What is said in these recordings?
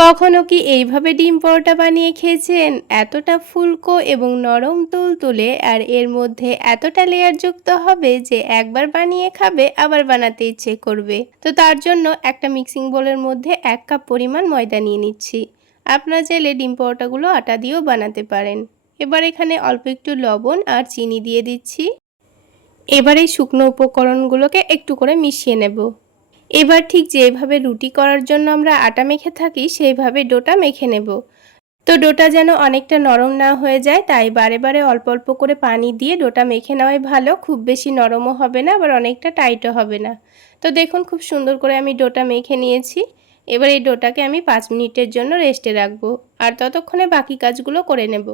কখনো কি এইভাবে ডিম পরোটা বানিয়ে খেয়েছেন? এতটা ফুলকো এবং নরম তুলতুলে আর এর মধ্যে এতটা লেয়ার যুক্ত হবে যে একবার বানিয়ে খাবে আবার বানাতে ইচ্ছে করবে। তো তার জন্য একটা মিক্সিং বোলের মধ্যে 1 কাপ পরিমাণ ময়দা নিয়ে নিচ্ছি। আপনারা চাইলে ডিম পরোটাগুলো আটা দিয়েও বানাতে পারেন। এবার এখানে অল্প একটু লবণ আর চিনি দিয়ে দিচ্ছি। এবার এই শুকনো উপকরণগুলোকে একটু করে মিশিয়ে নেব। এবার ঠিক যেভাবে রুটি করার জন্য আমরা আটা মেখে থাকি সেইভাবে ডোটা মেখে নেব। তো ডোটা যেন অনেকটা নরম না হয়ে যায় তাই বারে বারে অল্প অল্প করে পানি দিয়ে ডোটা মেখে নেওয়াই ভালো। খুব বেশি নরমও হবে না আবার অনেকটা টাইটও হবে না। তো দেখুন খুব সুন্দর করে আমি ডোটা মেখে নিয়েছি। এবার এই ডোটাকে আমি 5 মিনিটের জন্য রেস্টে রাখবো আর ততক্ষণে বাকি কাজগুলো করে নেব।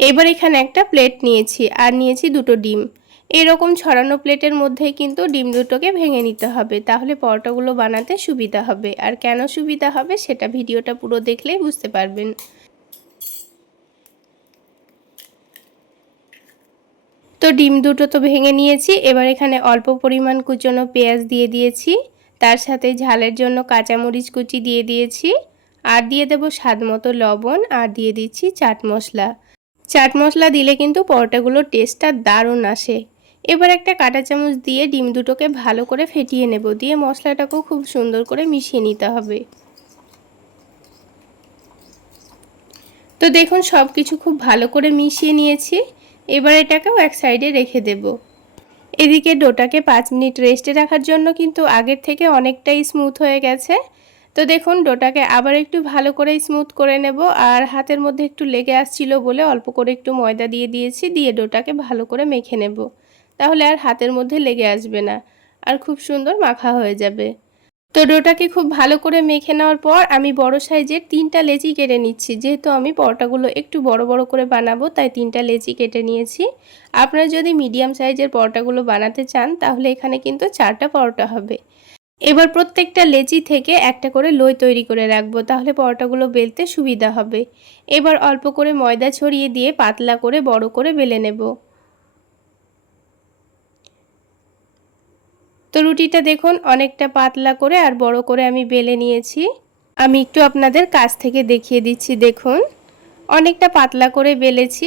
এবার এখানে একটা প্লেট নিয়েছি আর নিয়েছি দুটো ডিম। এরকম ছড়ানো প্লেটের মধ্যেই কিন্তু ডিম দুটোকে ভেঙে নিতে হবে, তাহলে পরোটাগুলো বানাতে সুবিধা হবে। আর কেন সুবিধা হবে সেটা ভিডিওটা পুরো দেখলেই বুঝতে পারবেন। তো ডিম দুটো তো ভেঙে নিয়েছি। এবার এখানে অল্প পরিমাণ কুচনো পেঁয়াজ দিয়ে দিয়েছি, তার সাথে ঝালের জন্য কাঁচামরিচ কুচি দিয়ে দিয়েছি আর দিয়ে দেব স্বাদমতো লবণ আর দিয়ে দিচ্ছি চাট মশলা। চাট মশলা দিলে কিন্তু পরোটাগুলোর টেস্টটা দারুণ আসে। এবার একটা কাঁটা চামচ দিয়ে ডিম দুটোকে ভালো করে ফেটিয়ে নেব, দিয়ে মশলাটাকেও খুব সুন্দর করে মিশিয়ে নিতে হবে। তো দেখুন সব কিছু খুব ভালো করে মিশিয়ে নিয়েছি। এবার এটাকেও এক সাইডে রেখে দেব। এদিকে ডোটাকে 5 মিনিট রেস্টে রাখার জন্য কিন্তু আগের থেকে অনেকটাই স্মুথ হয়ে গেছে। তো দেখুন ডোটাকে আবার একটু ভালো করে স্মুথ করে নেব আর হাতের মধ্যে একটু লেগে আসছিল বলে অল্প করে একটু ময়দা দিয়ে দিয়েছি, দিয়ে ডোটাকে ভালো করে মেখে নেব। তাহলে আর হাতের মধ্যে লেগে আসবে না আর খুব সুন্দর মাখা হয়ে যাবে। তো ডোটাকে খুব ভালো করে মেখে নেওয়ার পর আমি বড় সাইজের 3টা লেচি কেটে নিচ্ছি। যেহেতু আমি পরোটাগুলো একটু বড় বড় করে বানাবো তাই 3টা লেচি কেটে নিয়েছি। আপনারা যদি মিডিয়াম সাইজের পরোটাগুলো বানাতে চান তাহলে এখানে কিন্তু 4টা পরোটা হবে। এবার প্রত্যেকটা লেচি থেকে একটা করে লই তৈরি করে রাখবো, তাহলে পরোটাগুলো বেলতে সুবিধা হবে। এবার অল্প করে ময়দা ছড়িয়ে দিয়ে পাতলা করে বড় করে বেলে নেব। তো রুটিটা দেখুন অনেকটা পাতলা করে আর বড় করে আমি বেলে নিয়েছি। আমি একটু আপনাদের কাছ থেকে দেখিয়ে দিচ্ছি, দেখুন অনেকটা পাতলা করে বেলেছি।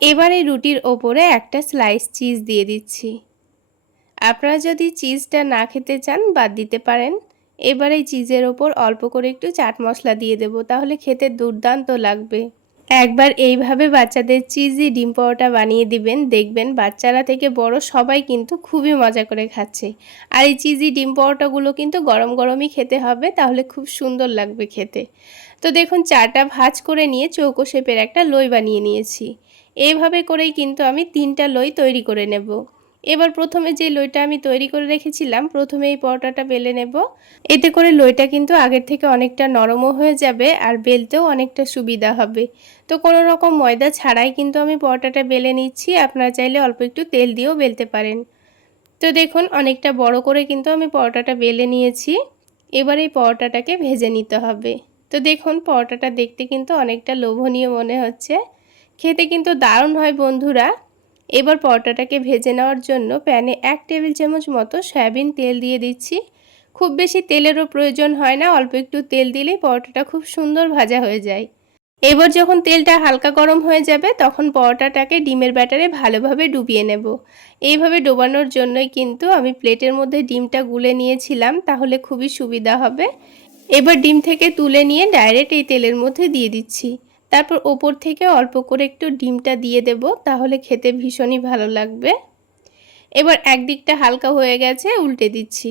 এবার এই রুটির ওপরে একটা স্লাইস চিজ দিয়ে দিচ্ছি। আপনারা যদি চিজটা না খেতে চান বাদ দিতে পারেন। এবার এই চিজের ওপর অল্প করে একটু চাট মশলা দিয়ে দেব, তাহলে খেতে দুর্দান্ত লাগবে। একবার এইভাবে বাচ্চাদের চিজি ডিম পরোটা বানিয়ে দিবেন, দেখবেন বাচ্চারা থেকে বড় সবাই কিন্তু খুবই মজা করে খাচ্ছে। আর এই চিজি ডিম পরোটাগুলো কিন্তু গরম গরমই খেতে হবে, তাহলে খুব সুন্দর লাগবে খেতে। তো দেখুন 4টা ভাঁজ করে নিয়ে চৌকো শেপের একটা লই বানিয়ে নিয়েছি। এইভাবে করেই কিন্তু আমি 3টা লই তৈরি করে নেব। এবার প্রথমে যে লইটা আমি তৈরি করে রেখেছিলাম প্রথমে এই পরোটাটা বেলে নেব। এতে করে লইটা কিন্তু আগের থেকে অনেকটা নরমও হয়ে যাবে আর বেলতেও অনেকটা সুবিধা হবে। তো কোনো রকম ময়দা ছাড়াই কিন্তু আমি পরোটাটা বেলে নিচ্ছি। আপনারা চাইলে অল্প একটু তেল দিয়েও বেলতে পারেন। তো দেখুন অনেকটা বড় করে কিন্তু আমি পরোটাটা বেলে নিয়েছি। এবার এই পরোটাটাকে ভেজে নিতে হবে। তো দেখুন পরোটাটা দেখতে কিন্তু অনেকটা লোভনীয় মনে হচ্ছে, খেতে কিন্তু দারুণ হয় বন্ধুরা। এবার পরোটাটাকে ভেজে নেওয়ার জন্য প্যানে 1 টেবিল চামচ মতো সয়াবিন তেল দিয়ে দিচ্ছি। খুব বেশি তেলেরও প্রয়োজন হয় না, অল্প একটু তেল দিলেই পরোটাটা খুব সুন্দর ভাজা হয়ে যায়। এবার যখন তেলটা হালকা গরম হয়ে যাবে তখন পরোটাটাকে ডিমের ব্যাটারে ভালোভাবে ডুবিয়ে নেব। এইভাবে ডোবানোর জন্যই কিন্তু আমি প্লেটের মধ্যে ডিমটা গুলে নিয়েছিলাম, তাহলে খুবই সুবিধা হবে। এবার ডিম থেকে তুলে নিয়ে ডাইরেক্ট এই তেলের মধ্যে দিয়ে দিচ্ছি। তারপর ওপর থেকে অল্প করে একটু ডিমটা দিয়ে দেব, তাহলে খেতে ভীষণই ভালো লাগবে। এবার একদিকটা হালকা হয়ে গেছে, উল্টে দিচ্ছি।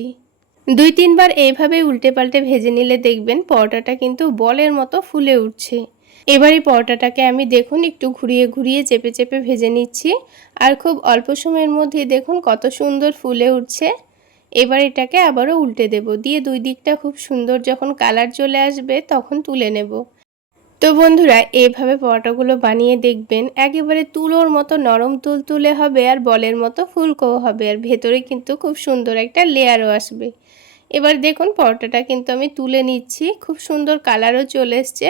2-3 বার এইভাবে উল্টে পাল্টে ভেজে নিলে দেখবেন পরোটাটা কিন্তু বলের মতো ফুলে উঠছে। এবার এই পরোটাটাকে আমি দেখুন একটু ঘুরিয়ে ঘুরিয়ে চেপে চেপে ভেজে নিচ্ছি আর খুব অল্প সময়ের মধ্যেই দেখুন কত সুন্দর ফুলে উঠছে। এবার এটাকে আবারও উল্টে দেব, দিয়ে 2 দিকটা খুব সুন্দর যখন কালার চলে আসবে তখন তুলে নেব। তো বন্ধুরা এইভাবে পরোটাগুলো বানিয়ে দেখবেন, একেবারে তুলোর মতো নরম তুলতুলে হবে আর বলের মতো ফুলকো হবে আর ভেতরে কিন্তু খুব সুন্দর একটা লেয়ারও আসবে। এবার দেখুন পরোটাটা কিন্তু আমি তুলে নিচ্ছি, খুব সুন্দর কালারও চলে এসছে।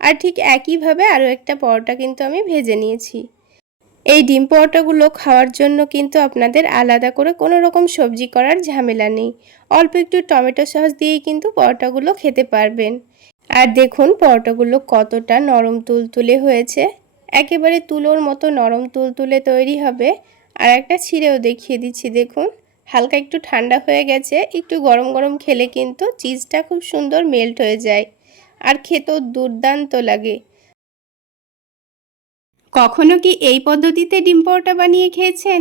আর ঠিক একইভাবে আরও একটা পরোটা কিন্তু আমি ভেজে নিয়েছি। এই ডিম পরোটাগুলো খাওয়ার জন্য কিন্তু আপনাদের আলাদা করে কোনো রকম সবজি করার ঝামেলা নেই। অল্প একটু টমেটো সস দিয়েই কিন্তু পরোটাগুলো খেতে পারবেন। আর দেখুন পরোটাগুলো কতটা নরম তুলতুলে হয়েছে, একেবারে তুলোর মতো নরম তুলতুলে তৈরি হবে। আর একটা ছিঁড়েও দেখিয়ে দিচ্ছি, দেখুন হালকা একটু ঠান্ডা হয়ে গেছে, একটু গরম গরম খেলে কিন্তু চিজটা খুব সুন্দর মেল্ট হয়ে যায় আর খেতেও দুর্দান্ত লাগে। কখনো কি এই পদ্ধতিতে ডিম পরোটা বানিয়ে খেয়েছেন?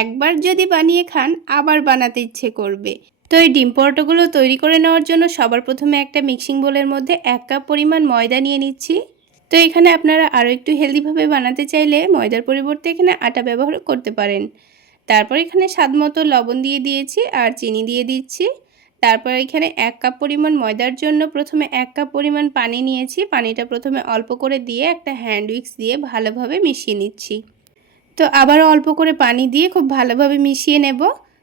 একবার যদি বানিয়ে খান আবার বানাতে ইচ্ছে করবে। তো এই ডিম পরোটাগুলো তৈরি করে নেওয়ার জন্য সবার প্রথমে একটা মিক্সিং বোলের মধ্যে 1 কাপ পরিমাণ ময়দা নিয়ে নিচ্ছি। তো এখানে আপনারা আরও একটু হেলদিভাবে বানাতে চাইলে ময়দার পরিবর্তে এখানে আটা ব্যবহার করতে পারেন। তারপর এখানে স্বাদমতো লবণ দিয়ে দিয়েছি আর চিনি দিয়ে দিচ্ছি। তারপর এখানে 1 কাপ পরিমাণ ময়দার জন্য প্রথমে 1 কাপ পরিমাণ পানি নিয়েছি। পানিটা প্রথমে অল্প করে দিয়ে একটা হ্যান্ড উইক্স দিয়ে ভালোভাবে মিশিয়ে নিচ্ছি। তো আবারও অল্প করে পানি দিয়ে খুব ভালোভাবে মিশিয়ে নেব।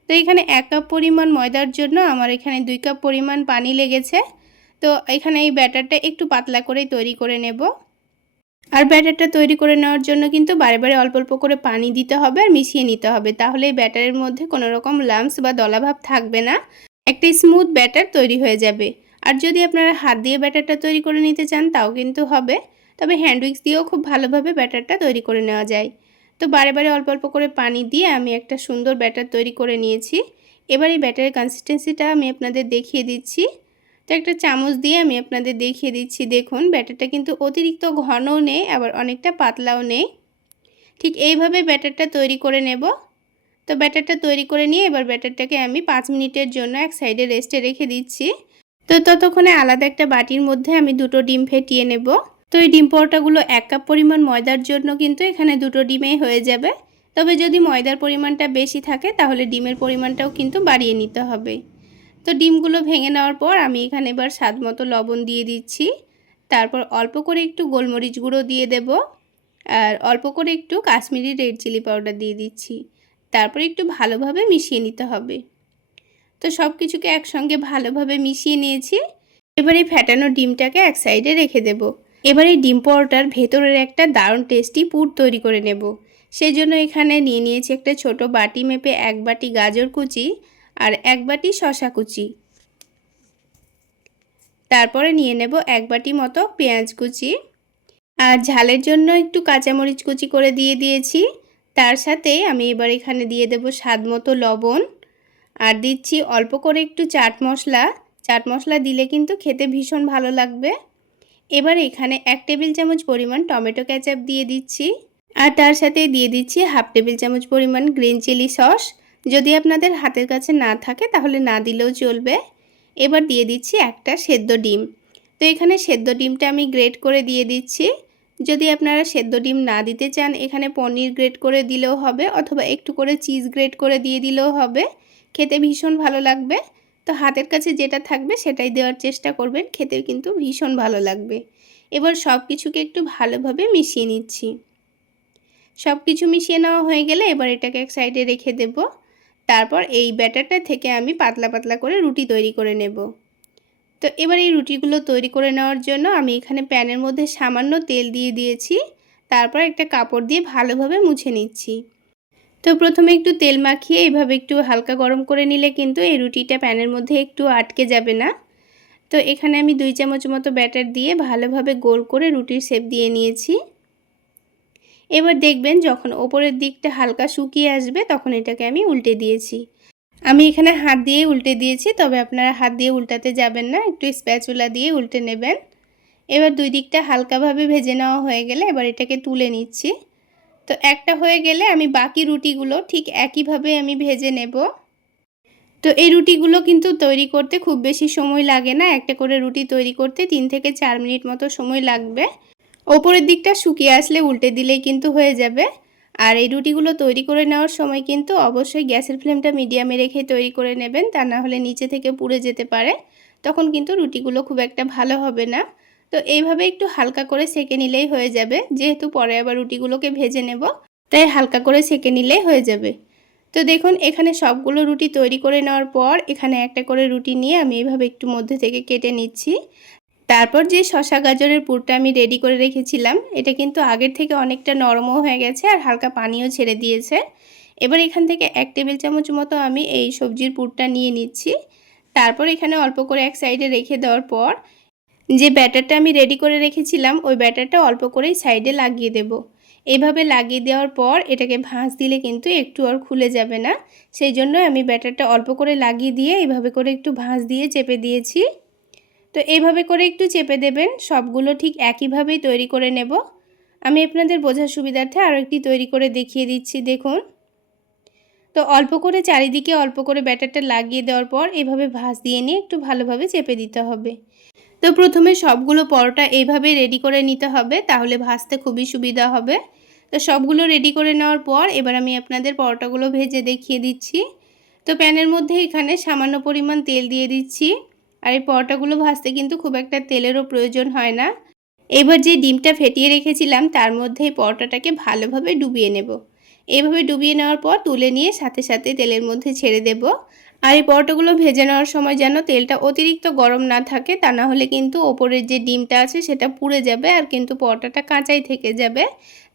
তো এখানে 1 কাপ পরিমাণ ময়দার জন্য আমার এখানে 2 কাপ পরিমাণ পানি লেগেছে। তো এখানে এই ব্যাটারটা একটু পাতলা করেই তৈরি করে নেব। আর ব্যাটারটা তৈরি করে নেওয়ার জন্য কিন্তু বারে বারে অল্প অল্প করে পানি দিতে হবে আর মিশিয়ে নিতে হবে, তাহলে এই ব্যাটারের মধ্যে কোনো রকম লাম্পস বা দলাভাব থাকবে না, একটা স্মুথ ব্যাটার তৈরি হয়ে যাবে। আর যদি আপনারা হাত দিয়ে ব্যাটারটা তৈরি করে নিতে চান তাও কিন্তু হবে, তবে হ্যান্ড উইক্স দিয়েও খুব ভালোভাবে ব্যাটারটা তৈরি করে নেওয়া যায়। তো বারে বারে অল্প অল্প করে পানি দিয়ে আমি একটা সুন্দর ব্যাটার তৈরি করে নিয়েছি। এবার এই ব্যাটারের কনসিস্টেন্সিটা আমি আপনাদের দেখিয়ে দিচ্ছি। তো একটা চামচ দিয়ে আমি আপনাদের দেখিয়ে দিচ্ছি, দেখুন ব্যাটারটা কিন্তু অতিরিক্ত ঘনও নেই আবার অনেকটা পাতলাও নেই, ঠিক এইভাবে ব্যাটারটা তৈরি করে নেব। তো ব্যাটারটা তৈরি করে নিয়ে এবার ব্যাটারটাকে আমি 5 মিনিটের জন্য এক সাইডে রেস্টে রেখে দিচ্ছি। তো ততক্ষণে আলাদা একটা বাটির মধ্যে আমি 2টো ডিম ফেটিয়ে নেব। তো এই ডিম পরোটাগুলো 1 কাপ পরিমাণ ময়দার জন্য কিন্তু এখানে 2টো ডিমেই হয়ে যাবে, তবে যদি ময়দার পরিমাণটা বেশি থাকে তাহলে ডিমের পরিমাণটাও কিন্তু বাড়িয়ে নিতে হবে। তো ডিমগুলো ভেঙে নেওয়ার পর আমি এখানে এবার স্বাদমতো লবণ দিয়ে দিচ্ছি। তারপর অল্প করে একটু গোলমরিচ গুঁড়ো দিয়ে দেব আর অল্প করে একটু কাশ্মীরি রেড চিলি পাউডার দিয়ে দিচ্ছি। তারপর একটু ভালোভাবে মিশিয়ে নিতে হবে। তো সব কিছুকে একসঙ্গে ভালোভাবে মিশিয়ে নিয়েছি। এবার এই ফ্যাটানো ডিমটাকে এক সাইডে রেখে দেব। এবার এই ডিম পরোটার ভেতরের একটা দারুণ টেস্টি পুর তৈরি করে নেব। সেজন্য এখানে নিয়ে নিয়েছি একটা ছোট বাটি মেপে 1 বাটি গাজর কুচি আর 1 বাটি শসা কুচি। তারপরে নিয়ে নেব 1 বাটি মতো পেঁয়াজ কুচি আর ঝালের জন্য একটু কাঁচামরিচ কুচি করে দিয়ে দিয়েছি। তার সাথে আমি এবার এখানে দিয়ে দেব স্বাদমতো লবণ আর দিচ্ছি অল্প করে একটু চাট মশলা। চাট মশলা দিলে কিন্তু খেতে ভীষণ ভালো লাগবে। এবার এখানে 1 টেবিল চামচ পরিমাণ টমেটো কেচাপ দিয়ে দিচ্ছি আর তার সাথে দিয়ে দিচ্ছি হাফ টেবিল চামচ পরিমাণ গ্রিন চিলি সস। যদি আপনাদের হাতের কাছে না থাকে তাহলে না দিলেও চলবে। এবার দিয়ে দিচ্ছি একটা সেদ্ধ ডিম। তো এখানে সেদ্ধ ডিমটা আমি গ্রেট করে দিয়ে দিচ্ছি। যদি আপনারা সেদ্ধ ডিম না দিতে চান এখানে পনির গ্রেট করে দিলেও হবে অথবা একটু করে চিজ গ্রেট করে দিয়ে দিলেও হবে, খেতে ভীষণ ভালো লাগবে। তো হাতের কাছে যেটা থাকবে সেটাই দেওয়ার চেষ্টা করবেন, খেতে কিন্তু ভীষণ ভালো লাগবে। এবার সব কিছুকে একটু ভালোভাবে মিশিয়ে নিচ্ছি। সব কিছু মিশিয়ে নেওয়া হয়ে গেলে এবার এটাকে এক সাইডে রেখে দেব। তারপর এই ব্যাটারটা থেকে আমি পাতলা পাতলা করে রুটি তৈরি করে নেব। তো এবার এই রুটিগুলো তৈরি করে নেওয়ার জন্য আমি এখানে প্যানের মধ্যে সামান্য তেল দিয়ে দিয়েছি। তারপর একটা কাপড় দিয়ে ভালোভাবে মুছে নিচ্ছি। তো প্রথমে একটু তেল মাখিয়ে এইভাবে একটু হালকা গরম করে নিলে কিন্তু এই রুটিটা প্যানের মধ্যে একটু আটকে যাবে না। তো এখানে আমি 2 চামচ মতো ব্যাটার দিয়ে ভালোভাবে গোল করে রুটির শেপ দিয়ে নিয়েছি। এবার দেখবেন যখন ওপরের দিকটা হালকা শুকিয়ে আসবে তখন এটাকে আমি উল্টে দিয়েছি। আমি এখানে হাত দিয়ে উল্টে দিয়েছি, তবে আপনারা হাত দিয়ে উল্টাতে যাবেন না, একটু স্প্যাচুলা দিয়ে উল্টে নেবেন। এবার 2 দিকটা হালকাভাবে ভেজে নেওয়া হয়ে গেলে এবার এটাকে তুলে নিচ্ছি। তো একটা হয়ে গেলে আমি বাকি রুটিগুলো ঠিক একইভাবে আমি ভেজে নেব। তো এই রুটিগুলো কিন্তু তৈরি করতে খুব বেশি সময় লাগে না, একটা করে রুটি তৈরি করতে 3 থেকে 4 মিনিট মতো সময় লাগবে। ওপরের দিকটা শুকিয়ে আসলে উল্টে দিলেই কিন্তু হয়ে যাবে। আর এই রুটিগুলো তৈরি করে নেওয়ার সময় কিন্তু অবশ্যই গ্যাসের ফ্লেমটা মিডিয়ামে রেখে তৈরি করে নেবেন, তা না হলে নিচে থেকে পুড়ে যেতে পারে, তখন কিন্তু রুটিগুলো খুব একটা ভালো হবে না। তো এইভাবে একটু হালকা করে সেঁকে নিলেই হয়ে যাবে, যেহেতু পরে আবার রুটিগুলোকে ভেজে নেব তাই হালকা করে সেঁকে নিলেই হয়ে যাবে। তো দেখুন এখানে সবগুলো রুটি তৈরি করে নেওয়ার পর এখানে একটা করে রুটি নিয়ে আমি এইভাবে একটু মধ্যে থেকে কেটে নিচ্ছি। তারপর যে শসা গাজরের পুরটা আমি রেডি করে রেখেছিলাম এটা কিন্তু আগের থেকে অনেকটা নরমও হয়ে গেছে আর হালকা পানিও ছেড়ে দিয়েছে। এবার এখান থেকে 1 টেবিল চামচ মতো আমি এই সবজির পুরটা নিয়ে নিচ্ছি। তারপর এখানে অল্প করে এক সাইডে রেখে দেওয়ার পর যে ব্যাটারটা আমি রেডি করে রেখেছিলাম ওই ব্যাটারটা অল্প করেই সাইডে লাগিয়ে দেব। এইভাবে লাগিয়ে দেওয়ার পর এটাকে ভাঁজ দিলে কিন্তু একটু আর খুলে যাবে না, সেই জন্য আমি ব্যাটারটা অল্প করে লাগিয়ে দিয়ে এইভাবে করে একটু ভাঁজ দিয়ে চেপে দিয়েছি। তো এইভাবে করে একটু চেপে দেবেন, সবগুলো ঠিক একইভাবেই তৈরি করে নেব। আমি আপনাদের বোঝার সুবিধার্থে আরও একটি তৈরি করে দেখিয়ে দিচ্ছি, দেখুন। তো অল্প করে চারিদিকে অল্প করে ব্যাটারটা লাগিয়ে দেওয়ার পর এভাবে ভাঁজ দিয়ে নিয়ে একটু ভালোভাবে চেপে দিতে হবে। তো প্রথমে সবগুলো পরোটা এইভাবে রেডি করে নিতে হবে, তাহলে ভাজতে খুবই সুবিধা হবে। তো সবগুলো রেডি করে নেওয়ার পর এবার আমি আপনাদের পরোটাগুলো ভেজে দেখিয়ে দিচ্ছি। তো প্যানের মধ্যে এখানে সামান্য পরিমাণ তেল দিয়ে দিচ্ছি। আর এই পরোটাগুলো ভাজতে কিন্তু খুব একটা তেলেরও প্রয়োজন হয় না। এবার যে ডিমটা ফেটিয়ে রেখেছিলাম তার মধ্যে এই পরোটাটাকে ভালোভাবে ডুবিয়ে নেব। এইভাবে ডুবিয়ে নেওয়ার পর তুলে নিয়ে সাথে সাথে তেলের মধ্যে ছেড়ে দেব। আর এই পরোটাগুলো ভেজে নেওয়ার সময় যেন তেলটা অতিরিক্ত গরম না থাকে, তা না হলে কিন্তু ওপরের যে ডিমটা আছে সেটা পুড়ে যাবে আর কিন্তু পরোটাটা কাঁচাই থেকে যাবে।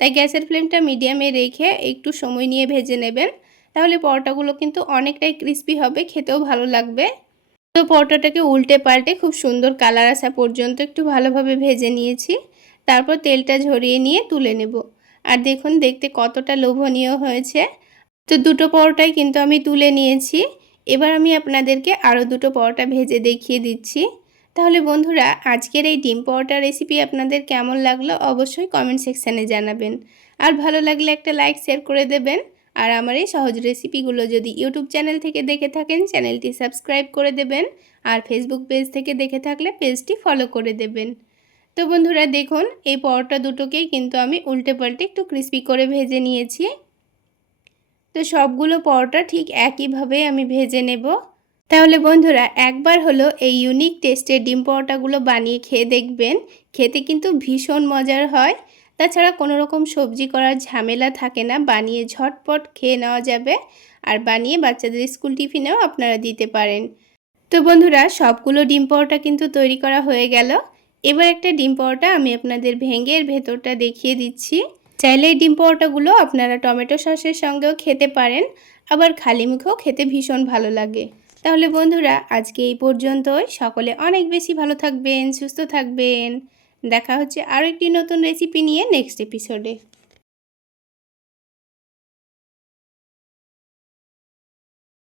তাই গ্যাসের ফ্লেমটা মিডিয়ামে রেখে একটু সময় নিয়ে ভেজে নেবেন, তাহলে পরোটাগুলো কিন্তু অনেকটাই ক্রিস্পি হবে, খেতেও ভালো লাগবে। তো পরোটাটাকে উল্টে পাল্টে খুব সুন্দর কালার আসা পর্যন্ত একটু ভালোভাবে ভেজে নিয়েছি। তারপর তেলটা ঝরিয়ে নিয়ে তুলে নেব। আর দেখুন দেখতে কতটা লোভনীয় হয়েছে। তো দুটো পরোটাই কিন্তু আমি তুলে নিয়েছি। এবার আমি আপনাদেরকে আরও দুটো পরোটা ভেজে দেখিয়ে দিচ্ছি। তাহলে বন্ধুরা, আজকের এই ডিম পরোটা রেসিপি আপনাদের কেমন লাগলো অবশ্যই কমেন্ট সেকশানে জানাবেন। আর ভালো লাগলে একটা লাইক শেয়ার করে দেবেন। আর আমার এই সহজ রেসিপিগুলো যদি ইউটিউব চ্যানেল থেকে দেখে থাকেন চ্যানেলটি সাবস্ক্রাইব করে দেবেন। আর ফেসবুক পেজ থেকে দেখে থাকলে পেজটি ফলো করে দেবেন। তো বন্ধুরা দেখুন, এই পরোটা দুটোকেই কিন্তু আমি উল্টে পাল্টে একটু ক্রিস্পি করে ভেজে নিয়েছি। তো সবগুলো পরোটা ঠিক একইভাবে আমি ভেজে নেব। তাহলে বন্ধুরা, একবার হলো এই ইউনিক টেস্টের ডিম পরোটাগুলো বানিয়ে খেয়ে দেখবেন, খেতে কিন্তু ভীষণ মজার হয়। তাছাড়া কোনো রকম সবজি করার ঝামেলা থাকে না, বানিয়ে ঝটপট খেয়ে নেওয়া যাবে। আর বানিয়ে বাচ্চাদের স্কুল টিফিনেও আপনারা দিতে পারেন। তো বন্ধুরা, সবগুলো ডিম পরোটা কিন্তু তৈরি করা হয়ে গেল। এবার একটা ডিম পরোটা আমি আপনাদের ভেঙে এর ভেতরটা দেখিয়ে দিচ্ছি। চাইলে এই ডিম পরোটাগুলো আপনারা টমেটো সসের সঙ্গেও খেতে পারেন, আবার খালি মুখেও খেতে ভীষণ ভালো লাগে। তাহলে বন্ধুরা, আজকে এই পর্যন্তই। সকলে অনেক বেশি ভালো থাকবেন, সুস্থ থাকবেন। দেখা হচ্ছে আরও একটি নতুন রেসিপি নিয়ে নেক্সট এপিসোডে।